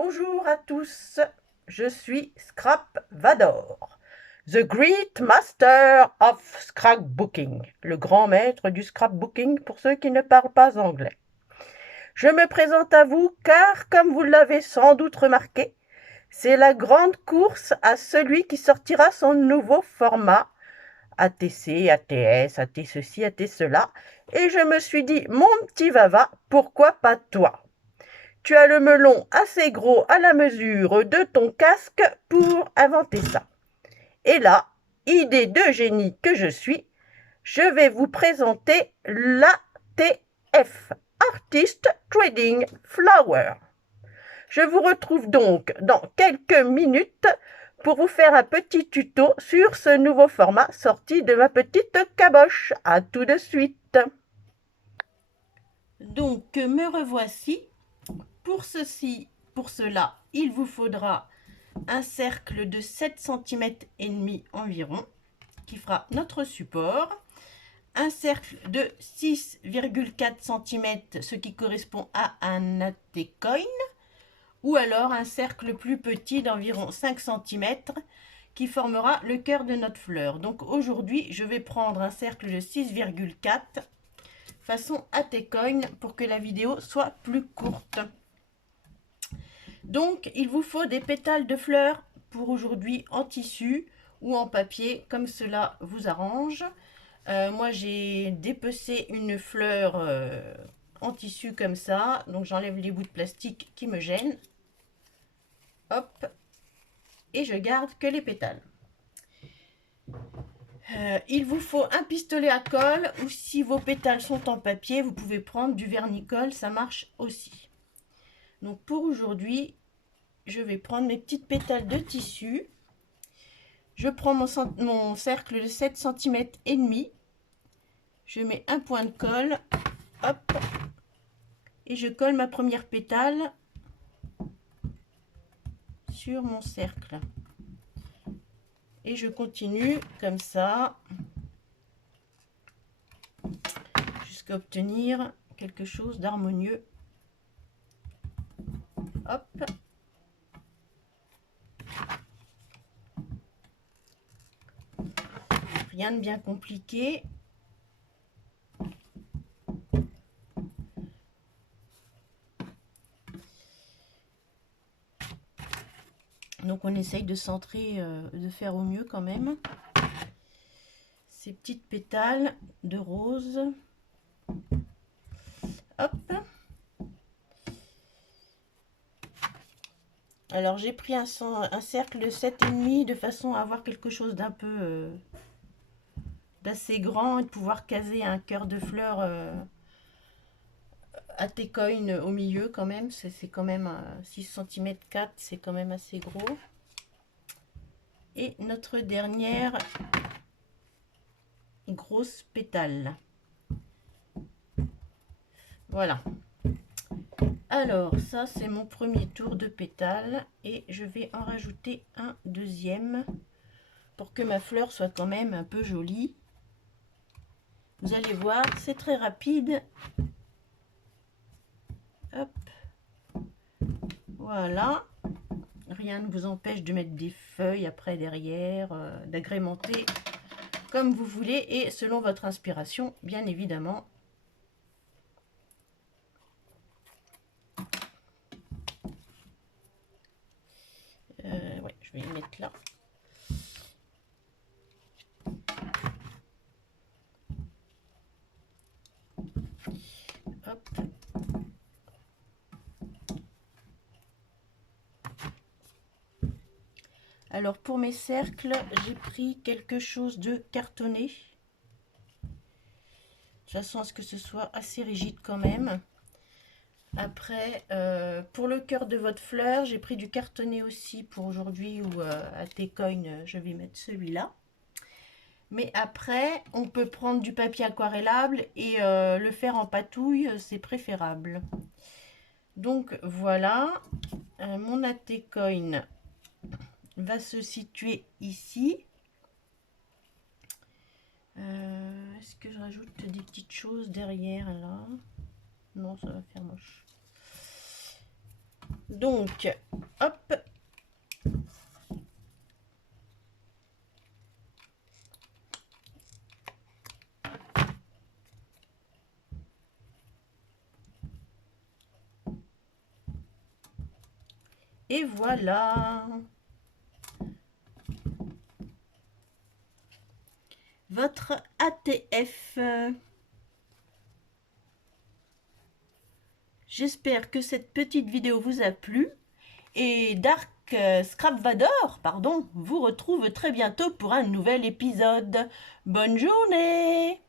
Bonjour à tous, je suis Scrap Vador, The Great Master of Scrapbooking, le grand maître du scrapbooking pour ceux qui ne parlent pas anglais. Je me présente à vous car, comme vous l'avez sans doute remarqué, c'est la grande course à celui qui sortira son nouveau format ATC, ATS, AT ceci, AT cela, et je me suis dit, mon petit Vava, pourquoi pas toi? Tu as le melon assez gros à la mesure de ton casque pour inventer ça. Et là, idée de génie que je suis, je vais vous présenter l'ATF, Artist Trading Flower. Je vous retrouve donc dans quelques minutes pour vous faire un petit tuto sur ce nouveau format sorti de ma petite caboche. À tout de suite. Donc, me revoici. Pour cela, il vous faudra un cercle de 7,5 cm environ qui fera notre support, un cercle de 6,4 cm, ce qui correspond à un AT-coin, ou alors un cercle plus petit d'environ 5 cm qui formera le cœur de notre fleur. Donc aujourd'hui, je vais prendre un cercle de 6,4 façon AT-coin pour que la vidéo soit plus courte. Donc, il vous faut des pétales de fleurs pour aujourd'hui en tissu ou en papier, comme cela vous arrange. Moi, j'ai dépecé une fleur en tissu comme ça. Donc, j'enlève les bouts de plastique qui me gênent. Hop. Et je garde que les pétales. Il vous faut un pistolet à colle ou si vos pétales sont en papier, vous pouvez prendre du vernis-colle, ça marche aussi. Donc, pour aujourd'hui, je vais prendre mes petites pétales de tissu. Je prends mon cercle de 7,5 cm. Je mets un point de colle. Hop. Et je colle ma première pétale sur mon cercle. Et je continue comme ça. Jusqu'à obtenir quelque chose d'harmonieux. Hop. Rien de bien compliqué. Donc on essaye de centrer, de faire au mieux quand même. Ces petites pétales de rose. Hop. Alors j'ai pris un cercle de 7,5 de façon à avoir quelque chose d'un peu d'assez grand et de pouvoir caser un cœur de fleur à T-coin au milieu quand même. C'est quand même 6 cm 4, c'est quand même assez gros. Et notre dernière grosse pétale. Voilà. Alors ça c'est mon premier tour de pétale et je vais en rajouter un deuxième pour que ma fleur soit quand même un peu jolie. Vous allez voir, c'est très rapide. Hop. Voilà. Rien ne vous empêche de mettre des feuilles après derrière, d'agrémenter comme vous voulez et selon votre inspiration, bien évidemment. Ouais, je vais les mettre là. Hop. Alors pour mes cercles, j'ai pris quelque chose de cartonné. De façon à ce que ce soit assez rigide quand même. Après, pour le cœur de votre fleur, j'ai pris du cartonné aussi pour aujourd'hui ou à T-coin, je vais mettre celui-là. Mais après, on peut prendre du papier aquarellable et le faire en patouille, c'est préférable. Donc voilà, mon AT-coin va se situer ici. Est-ce que je rajoute des petites choses derrière là? Non, ça va faire moche. Donc, hop. Et voilà. Votre ATF. J'espère que cette petite vidéo vous a plu. Et Dark Scrap Vador, pardon, vous retrouve très bientôt pour un nouvel épisode. Bonne journée!